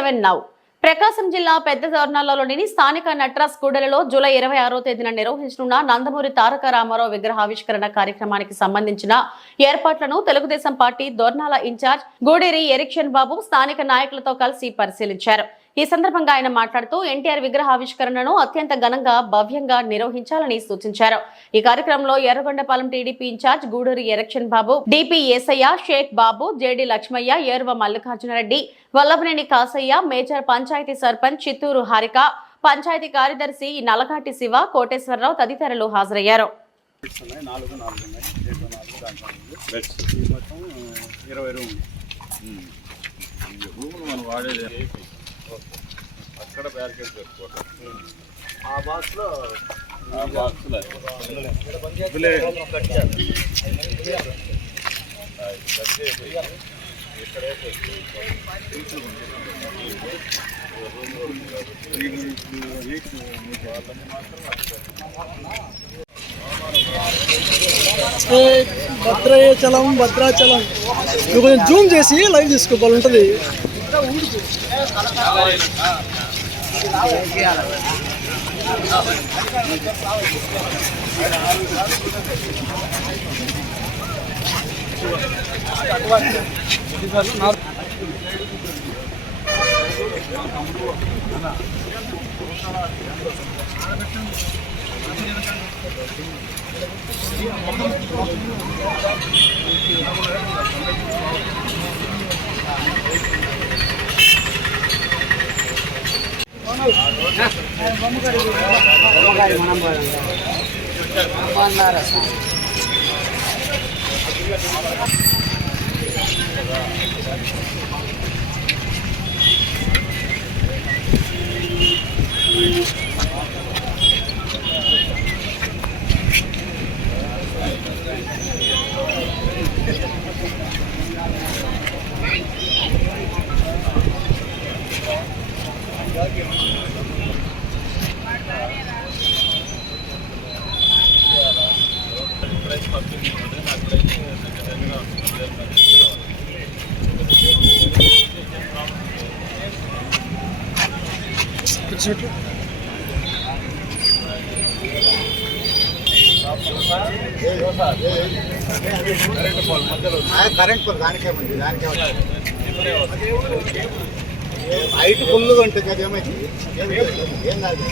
7 Now. ప్రకాశం జిల్లా పెద్ద దొర్నాలలోని స్థానిక నట్రాస్ కూడలిలో జూలై 26వ తేదీన నిర్వహించనున్న నందమూరి తారక రామారావు విగ్రహావిష్కరణ కార్యక్రమానికి సంబంధించిన ఏర్పాట్లను తెలుగుదేశం పార్టీ దొర్నాల ఇన్ఛార్జ్ గూడేరి ఎరిక్షన్ బాబు స్థానిక నాయకులతో కలిసి పరిశీలించారు. ఈ సందర్భంగా ఆయన మాట్లాడుతూ ఎన్టీఆర్ విగ్రహావిష్కరణను అత్యంత ఘనంగా భవ్యంగా నిర్వహించాలని సూచించారు. ఈ కార్యక్రమంలో Yerragondapalem TDP in charge Guduri Erickson Babu, D P Yesayya, Shaik Babu, J D Lakshmaiah, Eruva Mallikarjuna Reddy, Vallabhaneni Kasaiah, major panchayat sarpanch Chittoor Harika, panchayat కార్యదర్శి నలగాటి శివ, కోటేశ్వరరావు తదితరులు హాజరయ్యారు. అక్కడ బ్యారికేడ్ పెట్టుకోవటం ఆ బాక్స్లో భద్రాచలం భద్రాచలం కొంచెం జూమ్ చేసి లైవ్ తీసుకోవాలి ఉంటుంది. కరెంట్ దానికేమండి హైట్ ఫుల్గా ఉంటుంది. అదేమైంది ఏం కాదు.